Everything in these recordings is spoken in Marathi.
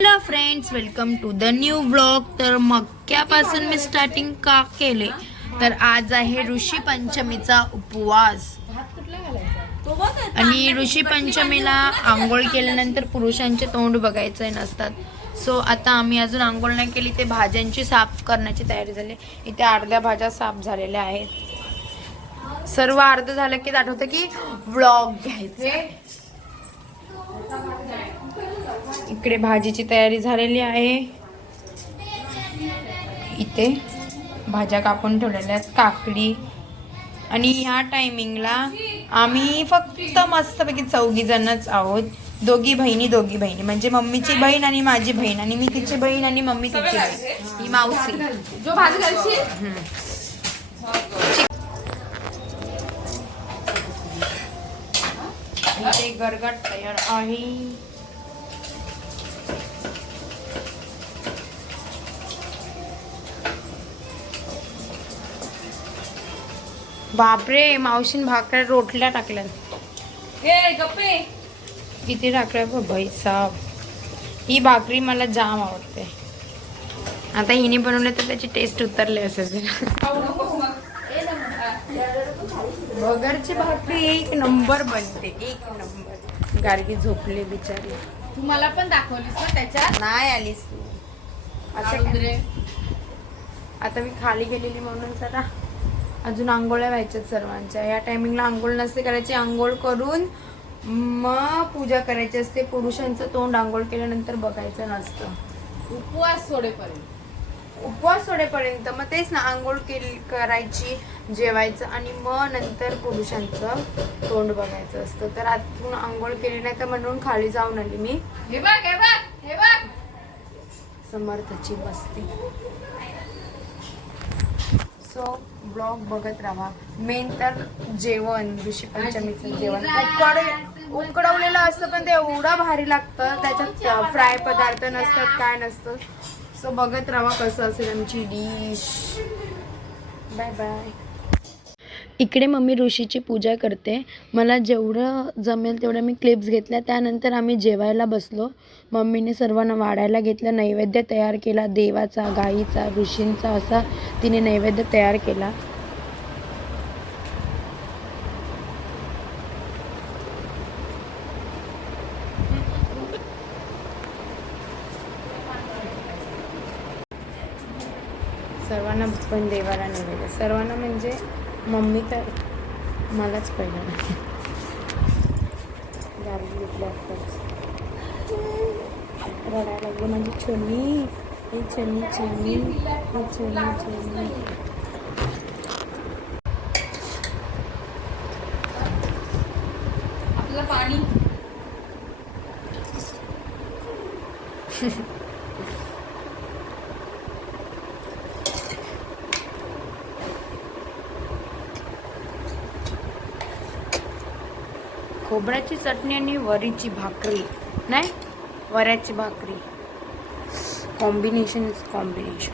Hello friends welcome to the new blog तर मक्क्यापासून मी स्टार्टिंग का केले? तर आज आहे ऋषी पंचमीचा उपवास. आणि ऋषी पंचमीला आंघोळ केल्यानंतर पुरुषांचे तोंड बघायचे नसतात. सो आता आम्ही अजून आंघोळ नाही केली. ते भाज्यांची साफ करण्याची तयारी झाली. इथे अर्ध्या भाज्या साफ झालेल्या आहेत. सर्व अर्ध झालं की आठवतं की व्लॉग घ्यायचे. इकडे भाजीची तयारी झालेली आहे. इथे भाज्या कापून ठेवलेल्या आहेत काकडी. आणि ह्या टायमिंगला आम्ही फक्त मस्तपैकी चौघी जणच आहोत. दोघी बहिणी दोघी बहिणी. म्हणजे मम्मीची बहीण आणि माझी बहीण. आणि मी तिची बहीण आणि मम्मी तिची बहीण. ही मावशी. जो भाजी गरगट तयार आहे. बापरे मावशीन भाकऱ्या रोटल्या टाकल्या किती टाकल्या बाई साप. ही भाकरी मला जाम आवडते. आता हिने बनवले तर त्याची टेस्ट उतरली असेल. वगरची भाकरी एक नंबर बनते एक नंबर. गारगी झोपले बिचारी. तू मला पण दाखवलीस ना त्याच्यात? नाही आलीस तू. आता मी खाली गेलेली म्हणून जरा अजून आंघोळ्या व्हायच्यात सर्वांच्या. या टायमिंगला आंघोळ नसते करायची आंघोळ करून मग पूजा करायची असते. पुरुषांचं तोंड आंघोळ केल्यानंतर बघायचं नसतं. उपवास सोडेपर्यंत. उपवास सोडेपर्यंत. मग तेच ना आंघोळ केली करायची जेवायचं आणि मग नंतर पुरुषांचं तोंड बघायचं असतं. तर आतून आंघोळ केली नाही तर म्हणून खाली जाऊन आली मी. हे बघ हे बघ हे बघ. समर्थची मस्ती सो ब्लॉग बघत राहा. मेन तर जेवण ऋषी पंचमीचं जेवण. उकड उकडवलेलं असतं पण ते एवढं भारी लागतं. त्याच्यात फ्राय पदार्थ नसतात काय नसतं. सो बघत राहा कसं असेल आमची डिश बाय बाय इकडे मम्मी ऋषीची पूजा करते. मला जेवढं जमेल तेवढं मी क्लिप्स घेतल्या. त्यानंतर आम्ही जेवायला बसलो. मम्मीने सर्वांना वाढायला घेतलं. नैवेद्य तयार केला. देवाचा गाईचा ऋषींचा असा तिने नैवेद्य तयार केला. सर्वांना पण देवाला नैवेद्य. सर्वांना म्हणजे मम्मी तर मलाच पहिलं नाही. गाडी घेतल्या रडायला लागली माझी छोनी. हे छोनी छोनी. हे छोनी छोनी. आपलं पाणी. खोबऱ्याची चटणी आणि वरीची भाकरी नाही? वऱ्याची भाकरी. कॉम्बिनेशन इज कॉम्बिनेशन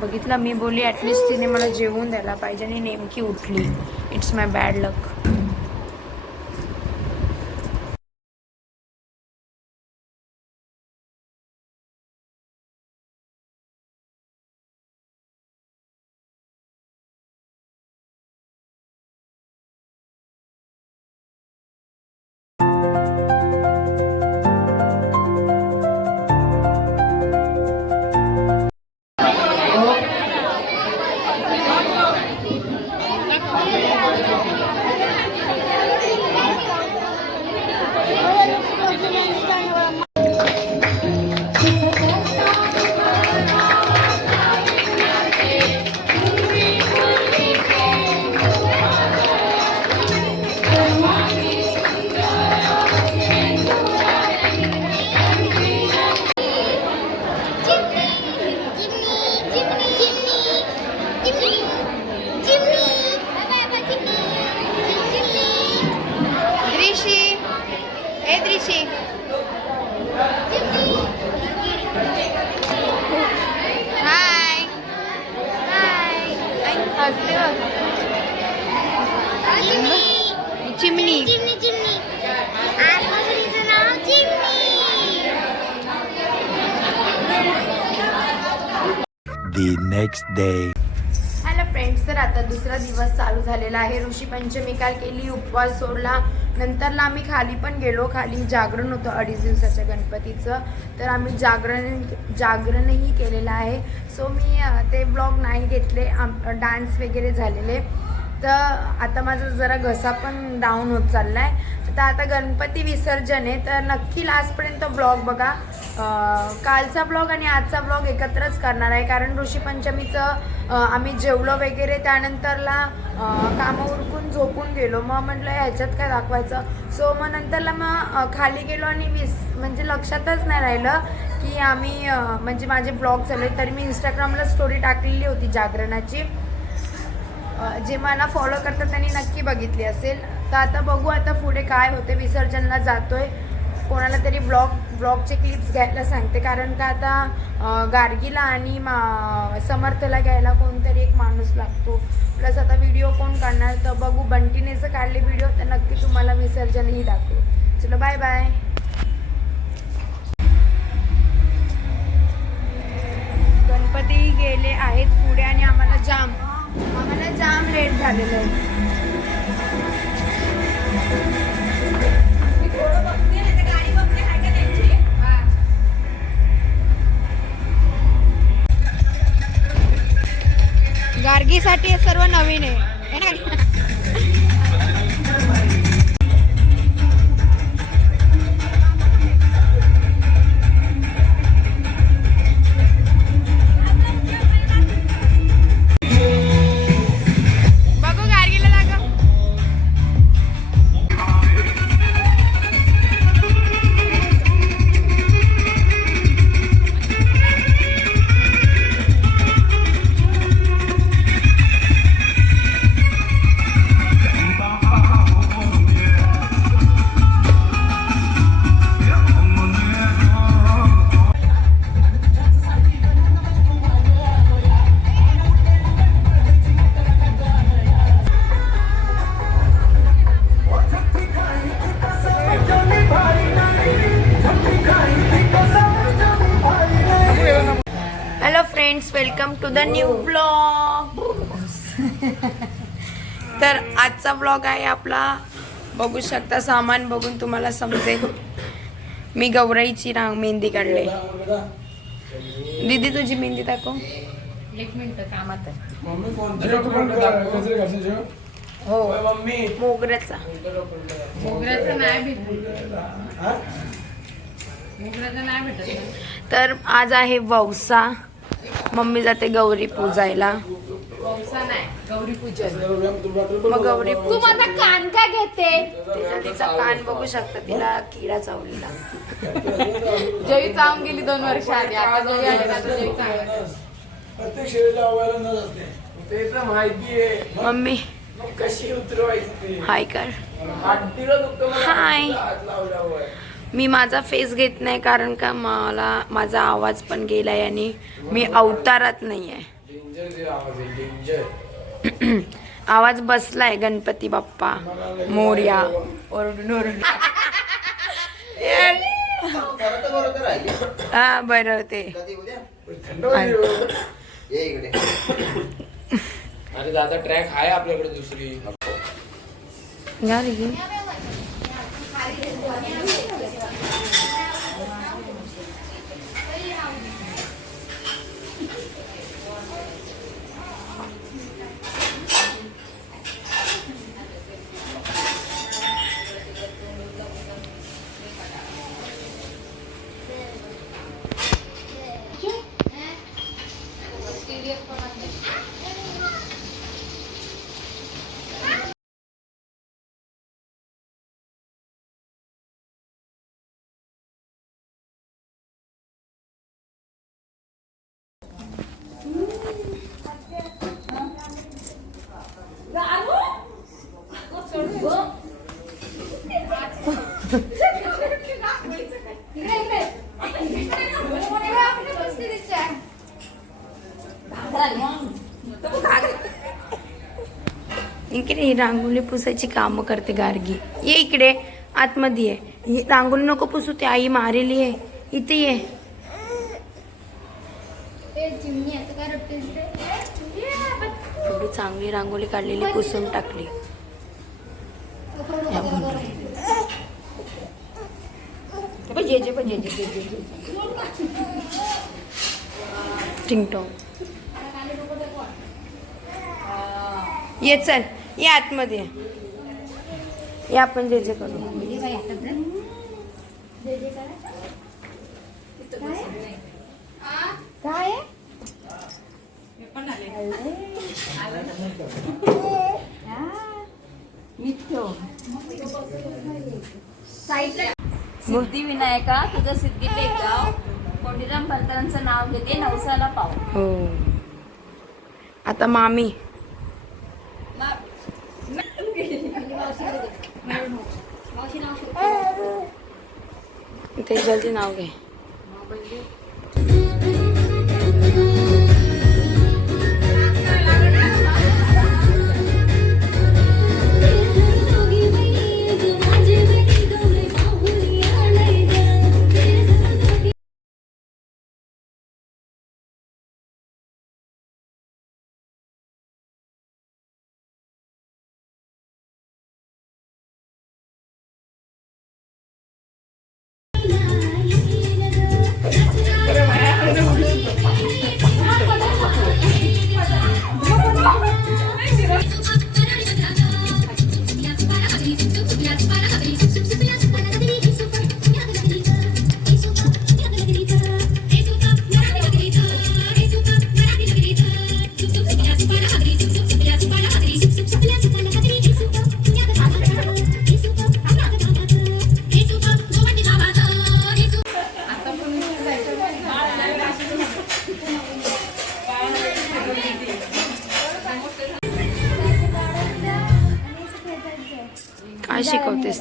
बघितलं मी बोली ॲटलिस्ट तिने मला जेवून द्यायला पाहिजे आणि नेमकी उठली. It's my bad luck next day hello friends तर आता दुसरा दिवस चालू झालेला आहे. ऋषी पंचमी काल केली उपवास सोडला. नंतरला आम्ही खाली पण गेलो. खाली जागरण होतं अडीच दिवसाच्या गणपतीचं. तर आम्ही जागरण जागरणही केलेलं आहे. सो मी ते ब्लॉग नाही घेतले. आम डान्स वगैरे झालेले. तर आता माझा जरा घसा पण डाऊन होत चालला आहे तर आता गणपती विसर्जन आहे. तर नक्की लास्टपर्यंत ब्लॉग बघा. कालचा ब्लॉग आणि आजचा ब्लॉग एकत्रच करणार आहे. कारण ऋषीपंचमीचं आम्ही जेवलो वगैरे. त्यानंतरला कामं उरकून झोपून गेलो. मग म्हटलं ह्याच्यात काय दाखवायचं? सो मग नंतरला मग खाली गेलो आणि विस म्हणजे लक्षातच नाही राहिलं की आम्ही म्हणजे माझे ब्लॉग चालू आहेत. तरी मी इंस्टाग्रामला स्टोरी टाकलेली होती जागरणाची. जे मला फॉलो करतात त्यांनी नक्की बघितली असेल. तर आता बघू आता पुढे काय होते. विसर्जनला जातोय. कोणाला तरी ब्लॉग ब्लॉगचे क्लिप्स घ्यायला सांगते. कारण का आता गार्गीला आणि मा समर्थला घ्यायला कोणतरी एक माणूस लागतो. प्लस आता व्हिडिओ कोण काढणार? तर बघू. बंटीनेचं काढले व्हिडिओ तर नक्की तुम्हाला विसर्जनही दाखवू. चलो बाय बाय गणपती गेले आहेत पुढे आणि आम्हाला जाम आम्हाला जाम लेट झालेलं आहे. गार्गीसाठी हे सर्व नवीन आहे. Friends welcome to the new blog तर आजचा ब्लॉग आहे आपला. बघू शकता सामान बघून तुम्हाला समजेल. मी गौराईची रांग मेहंदी काढले. दीदी तुझी मेहंदी दाखव. एक मिनिट कामात आहे. हो. मोगऱ्याचा. मोगऱ्याचं नाही भेटत. मोगऱ्याचं नाही भेटत ना. तर आज आहे वौसा. मम्मी जाते गौरी पूजायला. पावसा नाही. गौरी पूजन. मग गौरी तू माझा कान का घेते. तिचा तिचा कान बघू शकता तिला किडा चावलेला. जयी चावून गेली दोन वर्ष आधी आता जयी आली ना तर जयी आहे. मम्मी. मग कशी उतरवायची? हाय कर. हाय. मी माझा फेस घेत नाही कारण का मला माझा आवाज पण गेलाय आणि मी अवतारात नाही आहे आवाज आहे आवाज बसलाय गणपती बाप्पा मोर्या. ओरडून ओरडून हा बरं ते अरे दादा ट्रॅक आहे आपल्याकडे दुसरी. की? इकडे ही रांगोळी पुसायची कामं करते गार्गी. ये इकडे आतमध्ये ये. रांगोळी नको पुसू ते आई मारेली आहे. इथे ये. एवढी चांगली रांगोळी काढलेली पुसून टाकली. जे जे पण जे जे. टिंगटॉंग ये चल. ये आतमध्ये. ये. आपण जे जे करू. काय? सिद्धिविनायका तुझं सिद्धी गाव कोंडीराम भरतरांचं नाव घेते नवसाला पाव. हो. आता मामी. ते जल्दी नाव घे.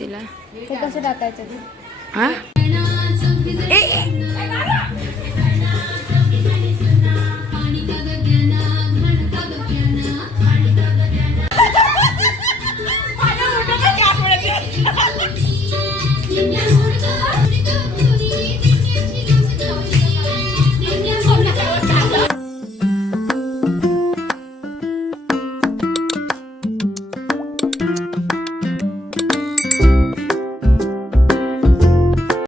तिला ते कसं टाकायचं हा?